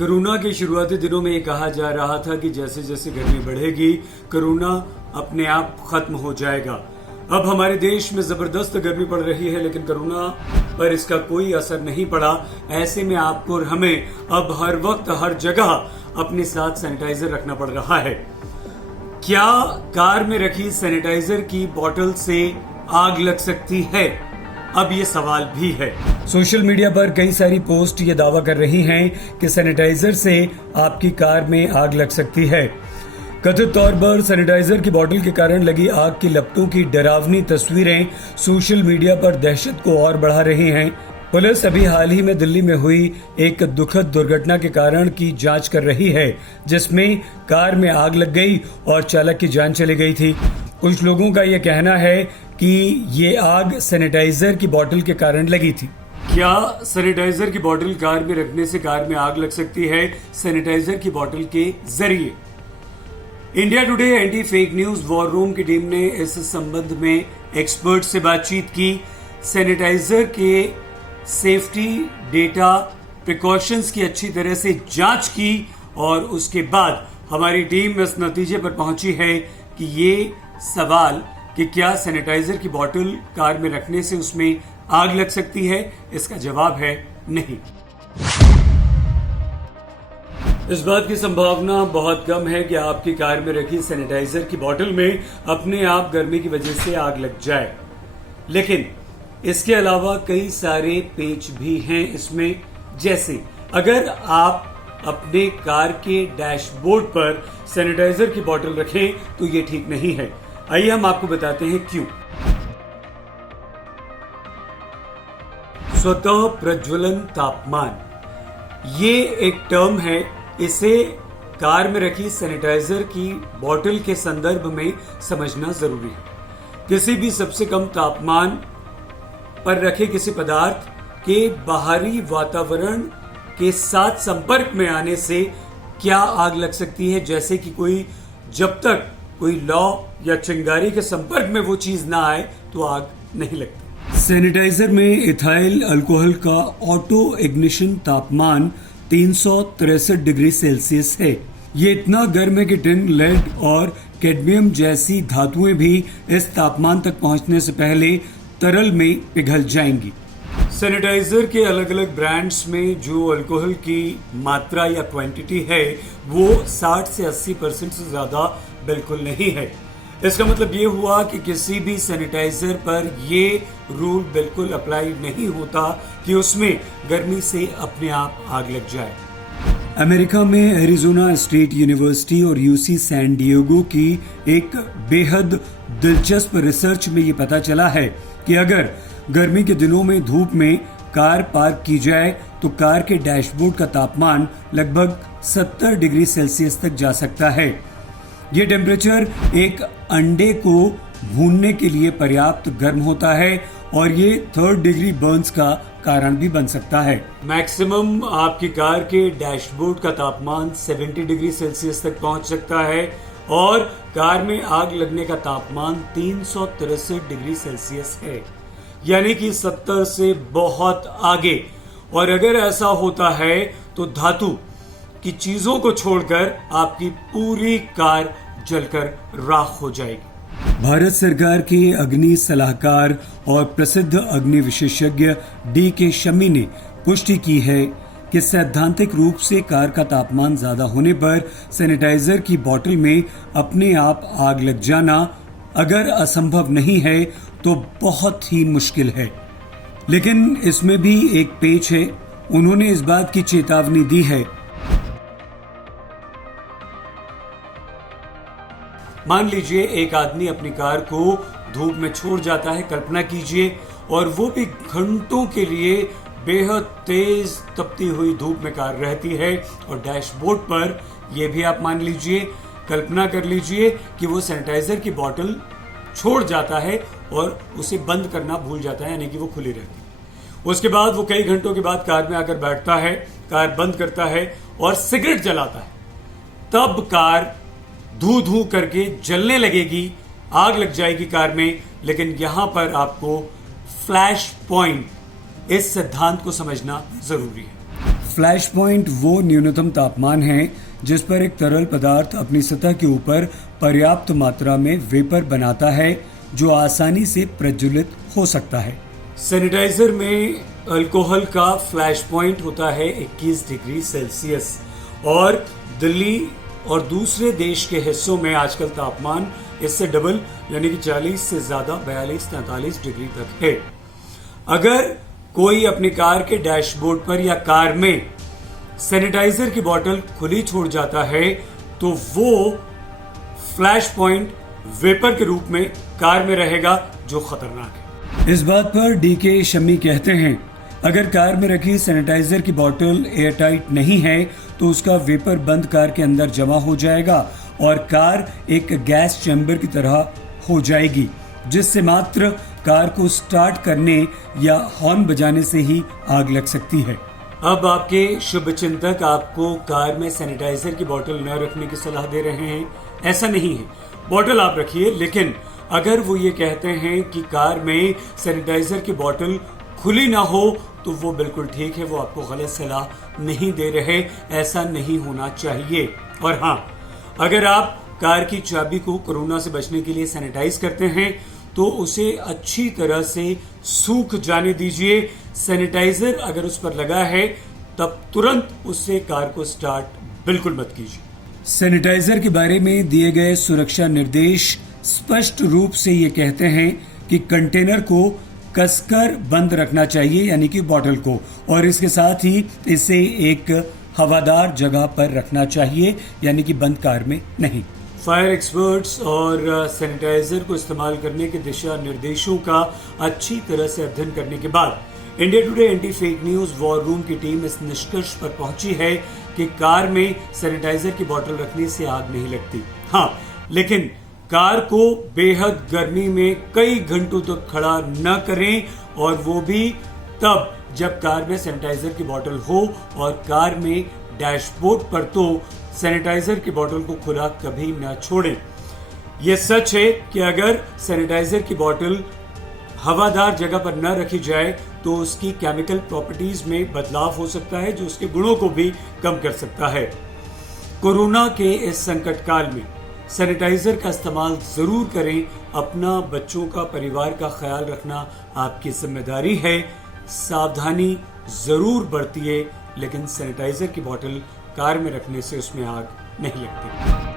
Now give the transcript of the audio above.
Corona के शुरुआती दिनों में ये कहा जा रहा था कि जैसे जैसे गर्मी बढ़ेगी कोरोना अपने आप खत्म हो जाएगा। अब हमारे देश में जबरदस्त गर्मी पड़ रही है, लेकिन कोरोना पर इसका कोई असर नहीं पड़ा। ऐसे में आपको और हमें अब हर वक्त हर जगह अपने साथ सैनिटाइजर रखना पड़ रहा है। क्या कार में रखी सैनिटाइजर की बोतल से आग लग सकती है? अब ये सवाल भी है। सोशल मीडिया पर कई सारी पोस्ट ये दावा कर रही हैं कि सैनिटाइजर से आपकी कार में आग लग सकती है। कथित तौर पर सैनिटाइजर की बोतल के कारण लगी आग की लपटों की डरावनी तस्वीरें सोशल मीडिया पर दहशत को और बढ़ा रही हैं। पुलिस अभी हाल ही में दिल्ली में हुई एक दुखद दुर्घटना के कारण की जांच कर रही है, जिसमें कार में आग लग गई और चालक की जान चली गई थी। कुछ लोगों का यह कहना है कि ये आग सैनिटाइजर की बोतल के कारण लगी थी। क्या सैनिटाइजर की बोतल कार में रखने से कार में आग लग सकती है सैनिटाइजर की बोतल के जरिए? India today anti fake news war room की टीम ने इस संबंध में एक्सपर्ट से बातचीत की। सैनिटाइजर के सेफ्टी डेटा प्रिकॉशंस की अच्छी तरह से जांच की और उसके बाद हमारी टीम इस नतीजे पर पहुंची है कि ये सवाल कि क्या सैनिटाइजर की बोतल कार में रखने से उसमें आग लग सकती है, इसका जवाब है नहीं। इस बात की संभावना बहुत कम है कि आपकी कार में रखी सैनिटाइजर की बोतल में अपने आप गर्मी की वजह से आग लग जाए, लेकिन इसके अलावा कई सारे पेच भी हैं इसमें। जैसे अगर आप अपने कार के डैशबोर्ड पर सैनिटाइजर की बोतल रखें तो ये ठीक नहीं है। आइए हम आपको बताते हैं क्यों। स्वतः प्रज्वलन तापमान, ये एक टर्म है। इसे कार में रखी सैनिटाइजर की बोतल के संदर्भ में समझना जरूरी है। किसी भी सबसे कम तापमान पर रखे किसी पदार्थ के बाहरी वातावरण के साथ संपर्क में आने से क्या आग लग सकती है, जैसे कि जब तक कोई लौ या चिंगारी के संपर्क में वो चीज ना आए तो आग नहीं लगती। सैनिटाइजर में इथाइल अल्कोहल का ऑटो इग्निशन तापमान 363 डिग्री सेल्सियस है। ये इतना गर्म है कि टिन, लेड और कैडमियम जैसी धातुएं भी इस तापमान तक पहुंचने से पहले तरल में पिघल जाएंगी। सैनिटाइजर के अलग अलग ब्रांड्स में जो अल्कोहल की मात्रा या क्वांटिटी है वो 60 से 80% से ज्यादा बिल्कुल नहीं है। इसका मतलब ये हुआ कि किसी भी सैनिटाइजर पर ये रूल बिल्कुल अप्लाई नहीं होता कि उसमें गर्मी से अपने आप आग लग जाए। अमेरिका में एरिजोना स्टेट यूनिवर्सिटी और यूसी सैन डिएगो की एक बेहद दिलचस्प रिसर्च में ये पता चला है कि अगर गर्मी के दिनों में धूप में कार पार्क की जाए तो कार के डैशबोर्ड का तापमान लगभग 70 डिग्री सेल्सियस तक जा सकता है। ये टेम्परेचर एक अंडे को भूनने के लिए पर्याप्त गर्म होता है और ये 3rd डिग्री बर्न्स का कारण भी बन सकता है। मैक्सिमम आपकी कार के डैशबोर्ड का तापमान 70 डिग्री सेल्सियस तक पहुंच सकता है और कार में आग लगने का तापमान 363 डिग्री सेल्सियस है, यानी कि 70 से बहुत आगे। और अगर ऐसा होता है तो धातु की चीजों को छोड़कर आपकी पूरी कार जलकर राख हो जाएगी। भारत सरकार के अग्नि सलाहकार और प्रसिद्ध अग्नि विशेषज्ञ डी.के. शमी ने पुष्टि की है कि सैद्धांतिक रूप से कार का तापमान ज्यादा होने पर सैनिटाइजर की बोतल में अपने आप आग लग जाना अगर असंभव नहीं है तो बहुत ही मुश्किल है। लेकिन इसमें भी एक पेच है। उन्होंने इस बात की चेतावनी दी है। मान लीजिए एक आदमी अपनी कार को धूप में छोड़ जाता है, कल्पना कीजिए, और वो भी घंटों के लिए बेहद तेज तपती हुई धूप में कार रहती है और डैशबोर्ड पर यह भी आप मान लीजिए, कल्पना कर लीजिए कि वो सैनिटाइजर की बोतल छोड़ जाता है और उसे बंद करना भूल जाता है, यानी कि वो खुली रहती है। उसके बाद वो कई घंटों के बाद कार में आकर बैठता है, कार बंद करता है और सिगरेट जलाता है, तब कार धू धू करके जलने लगेगी, आग लग जाएगी कार में। लेकिन यहां पर आपको फ्लैश पॉइंट, इस सिद्धांत को समझना जरूरी है। फ्लैश पॉइंट वो न्यूनतम तापमान है जिस पर एक तरल पदार्थ अपनी सतह के ऊपर पर्याप्त मात्रा में वेपर बनाता है जो आसानी से प्रज्वलित हो सकता है। सैनिटाइजर में अल्कोहल का फ्लैश पॉइंट होता है 21 डिग्री सेल्सियस और दिल्ली और दूसरे देश के हिस्सों में आजकल तापमान इससे डबल यानी कि 40 से ज्यादा 42-43 डिग्री तक है। अगर कोई अपनी कार के डैशबोर्ड पर या कार में सैनिटाइजर की बोतल खुली छोड़ जाता है तो वो फ्लैश पॉइंट वेपर के रूप में कार में रहेगा जो खतरनाक है। इस बात पर डीके शम्मी कहते हैं, अगर कार में रखी सैनिटाइजर की बोतल एयरटाइट नहीं है तो उसका वेपर बंद कार के अंदर जमा हो जाएगा और कार एक गैस चैम्बर की तरह हो जाएगी जिससे मात्र कार को स्टार्ट करने या हॉर्न बजाने से ही आग लग सकती है। अब आपके शुभचिंतक आपको कार में सैनिटाइजर की बोतल न रखने की सलाह दे रहे हैं। ऐसा नहीं है, बोतल आप रखिए, लेकिन अगर वो ये कहते हैं कि कार में सैनिटाइजर की बोतल खुली ना हो तो वो बिल्कुल ठीक है, वो आपको गलत सलाह नहीं दे रहे। ऐसा नहीं होना चाहिए। और हाँ, अगर आप कार की चाबी को कोरोना से बचने के लिए सैनिटाइज करते हैं तो उसे अच्छी तरह से सूख जाने दीजिए। सैनिटाइजर अगर उस पर लगा है तब तुरंत उससे कार को स्टार्ट बिल्कुल मत कीजिए। सैनिटाइजर के बारे में दिए गए सुरक्षा निर्देश स्पष्ट रूप से ये कहते हैं कि कंटेनर को कसकर बंद रखना चाहिए यानी कि बोतल को, और इसके साथ ही इसे एक हवादार जगह पर रखना चाहिए यानी कि बंद कार में नहीं। फायर एक्सपर्ट्स और सैनिटाइजर को इस्तेमाल करने के दिशा निर्देशों का अच्छी तरह से अध्ययन करने के बाद India today anti fake news war room की टीम इस निष्कर्ष पर पहुंची है कि कार में सैनिटाइजर की बोतल रखने से आग नहीं लगती। हाँ, लेकिन कार को बेहद गर्मी में कई घंटों तक खड़ा न करें, और वो भी तब जब कार में सैनिटाइजर की बोतल हो, और कार में डैशबोर्ड पर तो सैनिटाइजर की बोतल को खुला कभी न छोड़ें। यह सच है कि अगर सैनिटाइजर की बोतल हवादार जगह पर न रखी जाए तो उसकी केमिकल प्रॉपर्टीज में बदलाव हो सकता है जो उसके गुणों को भी कम कर सकता है। कोरोना के इस संकट काल में सैनिटाइजर का इस्तेमाल जरूर करें। अपना, बच्चों का, परिवार का ख्याल रखना आपकी जिम्मेदारी है। सावधानी जरूर बरतिए, लेकिन सैनिटाइजर की बोतल कार में रखने से उसमें आग नहीं लगती।